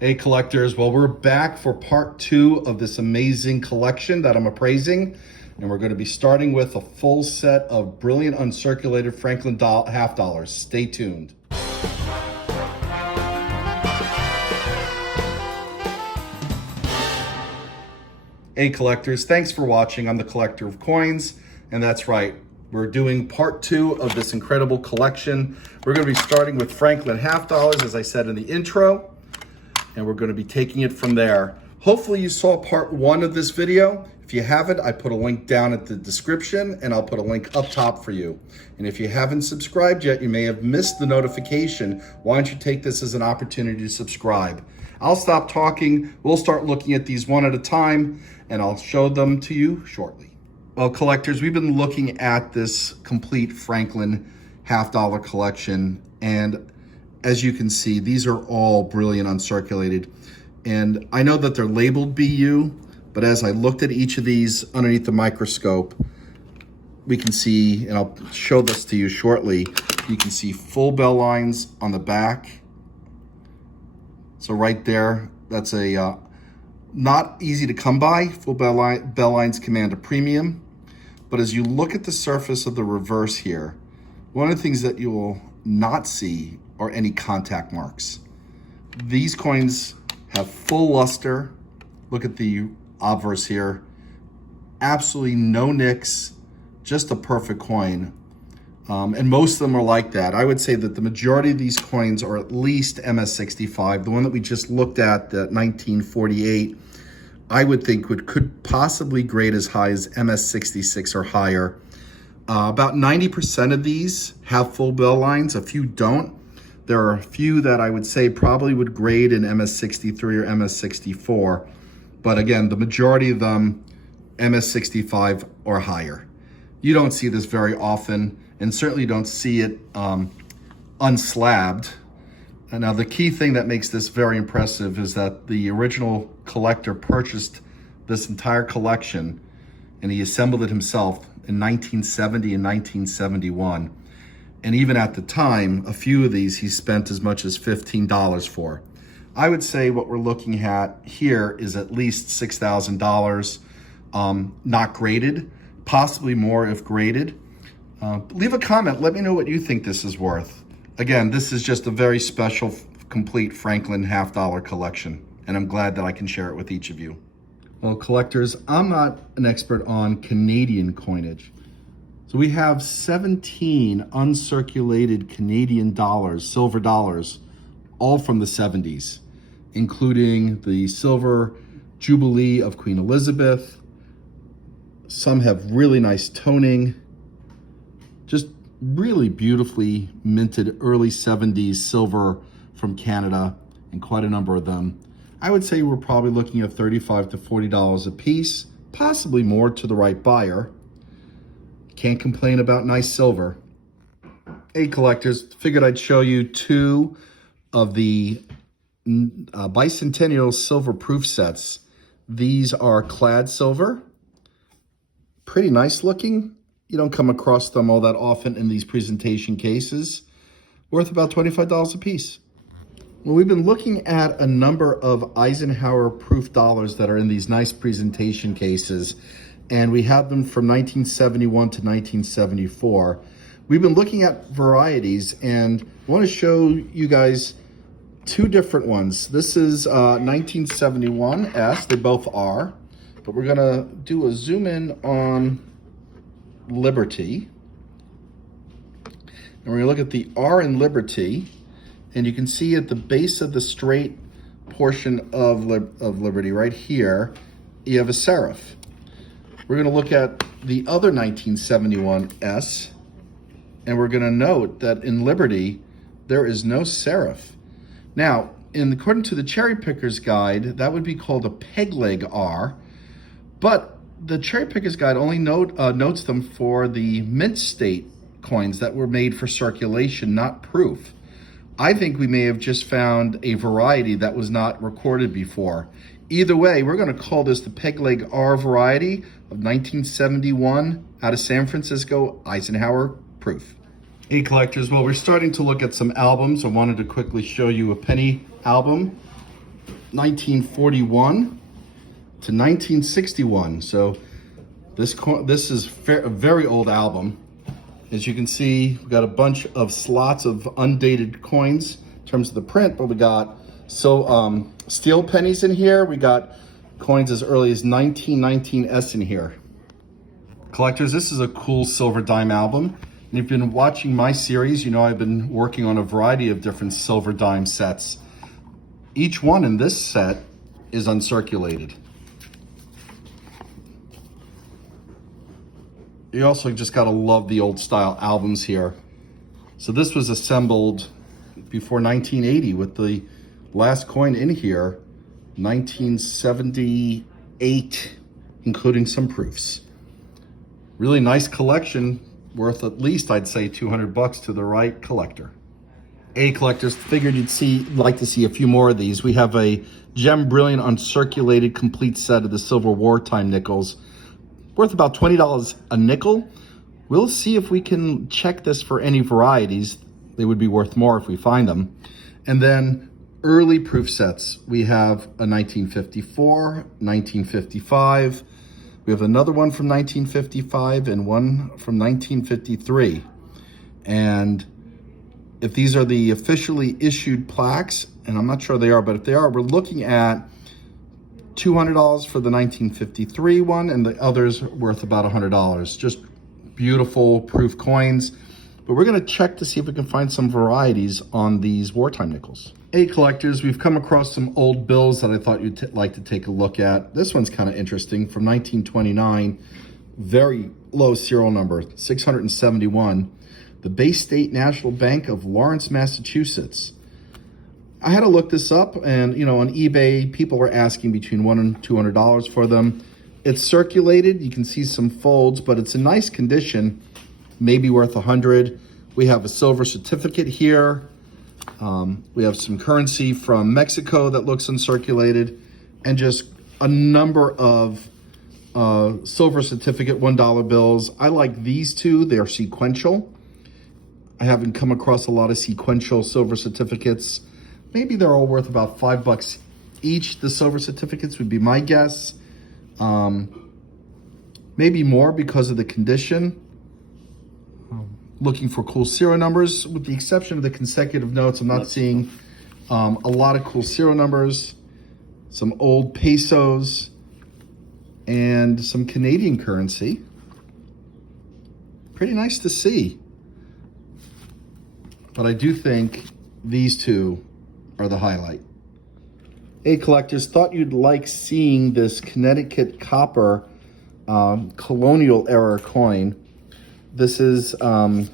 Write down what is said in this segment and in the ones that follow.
Hey collectors, well we're back for part 2 of this amazing collection that I'm appraising, and we're going to be starting with a full set of brilliant uncirculated Franklin half dollars. Stay tuned. Hey collectors, thanks for watching. I'm the collector of coins, and that's right, we're doing part 2 of this incredible collection. We're going to be starting with Franklin half dollars, as I said in the intro, and we're going to be taking it from there. Hopefully you saw part 1 of this video. If you haven't, I put a link down at the description, and I'll put a link up top for you. And if you haven't subscribed yet, you may have missed the notification. Why don't you take this as an opportunity to subscribe? I'll stop talking. We'll start looking at these one at a time, and I'll show them to you shortly. Well, collectors, we've been looking at this complete Franklin half dollar collection, and as you can see, these are all brilliant uncirculated. And I know that they're labeled BU, but as I looked at each of these underneath the microscope, we can see, and I'll show this to you shortly, you can see full bell lines on the back. So right there, that's a not easy to come by. Full bell lines command a premium. But as you look at the surface of the reverse here, one of the things that you will not see are any contact marks. These coins have full luster. Look at the obverse here. Absolutely no nicks, just a perfect coin. And most of them are like that. I would say that the majority of these coins are at least MS65. The one that we just looked at, the 1948, I would think could possibly grade as high as MS66 or higher. About 90% of these have full bell lines. A few don't. There are a few that I would say probably would grade in MS63 or MS64. But again, the majority of them, MS65 or higher. You don't see this very often, and certainly don't see it unslabbed. And now the key thing that makes this very impressive is that the original collector purchased this entire collection, and he assembled it himself in 1970 and 1971. And even at the time, a few of these he spent as much as $15 for. I would say what we're looking at here is at least $6,000, not graded, possibly more if graded. Leave a comment, let me know what you think this is worth. Again, this is just a very special, complete Franklin half dollar collection, and I'm glad that I can share it with each of you. Well, collectors, I'm not an expert on Canadian coinage. So we have 17 uncirculated Canadian dollars, silver dollars, all from the 70s, including the silver Jubilee of Queen Elizabeth. Some have really nice toning, just really beautifully minted early 70s silver from Canada, and quite a number of them. I would say we're probably looking at $35 to $40 a piece, possibly more to the right buyer. Can't complain about nice silver. Hey collectors, figured I'd show you 2 of the Bicentennial silver proof sets. These are clad silver, pretty nice looking. You don't come across them all that often in these presentation cases. Worth about $25 a piece. Well, we've been looking at a number of Eisenhower Proof dollars that are in these nice presentation cases, and we have them from 1971 to 1974. We've been looking at varieties, and I want to show you guys 2 different ones. This is 1971S, they both are, but we're gonna do a zoom in on Liberty. And we're gonna look at the R in Liberty, and you can see at the base of the straight portion of Liberty right here, you have a serif. We're gonna look at the other 1971S, and we're gonna note that in Liberty, there is no serif. Now, according to the Cherry Picker's Guide, that would be called a peg leg R, but the Cherry Picker's Guide only notes them for the mint state coins that were made for circulation, not proof. I think we may have just found a variety that was not recorded before. Either way, we're going to call this the peg leg R variety of 1971 out of San Francisco, Eisenhower Proof. Hey collectors, well, we're starting to look at some albums. I wanted to quickly show you a penny album. 1941 to 1961. So this is a very old album. As you can see, we've got a bunch of slots of undated coins in terms of the print, but we got steel pennies in here. We got coins as early as 1919s in here. Collectors, this is a cool silver dime album. And if you've been watching my series, you know I've been working on a variety of different silver dime sets. Each one in this set is uncirculated. You also just gotta love the old style albums here. So this was assembled before 1980 with the last coin in here, 1978, including some proofs. Really nice collection, worth at least, I'd say, 200 bucks to the right collector. Collectors, figured you'd like to see a few more of these. We have a Gem Brilliant uncirculated complete set of the silver wartime nickels, worth about $20 a nickel. We'll see if we can check this for any varieties. They would be worth more if we find them. And then early proof sets. We have a 1954, 1955. We have another one from 1955 and one from 1953. And if these are the officially issued plaques, and I'm not sure they are, but if they are, we're looking at $200 for the 1953 one, and the others worth about $100. Just beautiful proof coins. But we're gonna check to see if we can find some varieties on these wartime nickels. Collectors, we've come across some old bills that I thought you'd like to take a look at. This one's kind of interesting, from 1929, very low serial number, 671. The Bay State National Bank of Lawrence, Massachusetts. I had to look this up, and on eBay, people were asking between $100 and $200 for them. It's circulated, you can see some folds, but it's in nice condition, maybe worth $100. We have a silver certificate here. We have some currency from Mexico that looks uncirculated, and just a number of silver certificate $1 bills. I like these two, they're sequential. I haven't come across a lot of sequential silver certificates. Maybe they're all worth about $5 each. The silver certificates would be my guess. Maybe more because of the condition. Looking for cool serial numbers. With the exception of the consecutive notes, I'm not seeing a lot of cool serial numbers. Some old pesos and some Canadian currency. Pretty nice to see. But I do think these two are the highlight. Collectors, thought you'd like seeing this Connecticut copper Colonial era coin. This is one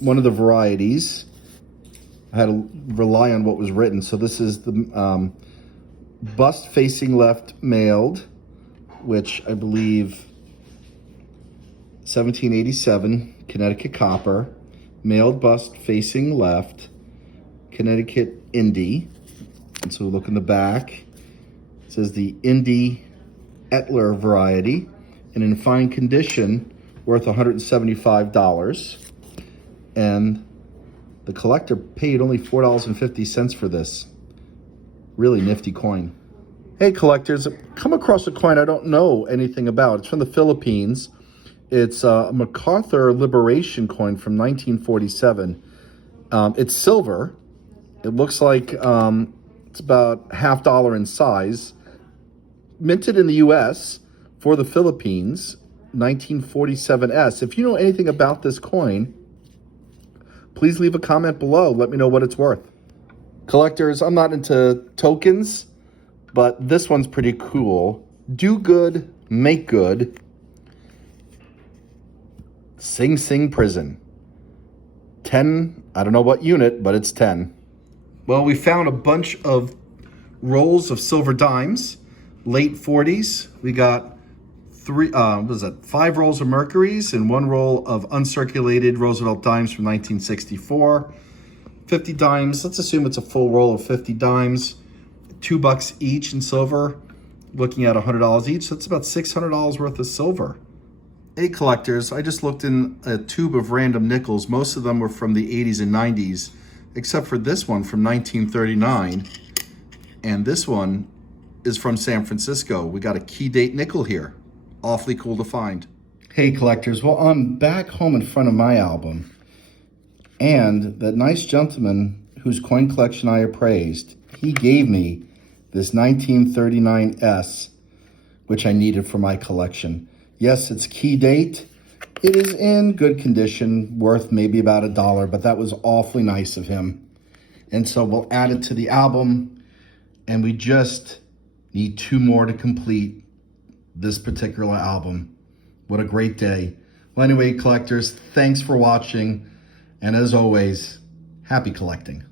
of the varieties. I had to rely on what was written. So this is the bust facing left mailed, which I believe 1787 Connecticut copper, mailed bust facing left, Connecticut Indy. And so look in the back. It says the Indy Etler variety, and in fine condition, worth $175. And the collector paid only $4.50 for this. Really nifty coin. Collectors, come across a coin I don't know anything about. It's from the Philippines. It's a Macarthur Liberation Coin from 1947. It's silver. It looks like it's about $50 in size. Minted in the US for the Philippines, 1947S. If you know anything about this coin, please leave a comment below. Let me know what it's worth. Collectors, I'm not into tokens, but this one's pretty cool. Do good, make good. Sing Sing Prison. 10, I don't know what unit, but it's 10. Well, we found a bunch of rolls of silver dimes, late 40s. We got 5 rolls of Mercuries and 1 roll of uncirculated Roosevelt dimes from 1964. 50 dimes, let's assume it's a full roll of 50 dimes, $2 each in silver, looking at $100 each. That's about $600 worth of silver. Collectors, I just looked in a tube of random nickels. Most of them were from the 80s and 90s, except for this one from 1939. And this one is from San Francisco. We got a key date nickel here. Awfully cool to find. Hey collectors, well, I'm back home in front of my album, and that nice gentleman whose coin collection I appraised, he gave me this 1939 S, which I needed for my collection. Yes, it's key date. It is in good condition, worth maybe about $1, but that was awfully nice of him. And so we'll add it to the album, and we just need 2 more to complete this particular album. What a great day. Well, anyway, collectors, thanks for watching. And as always, happy collecting.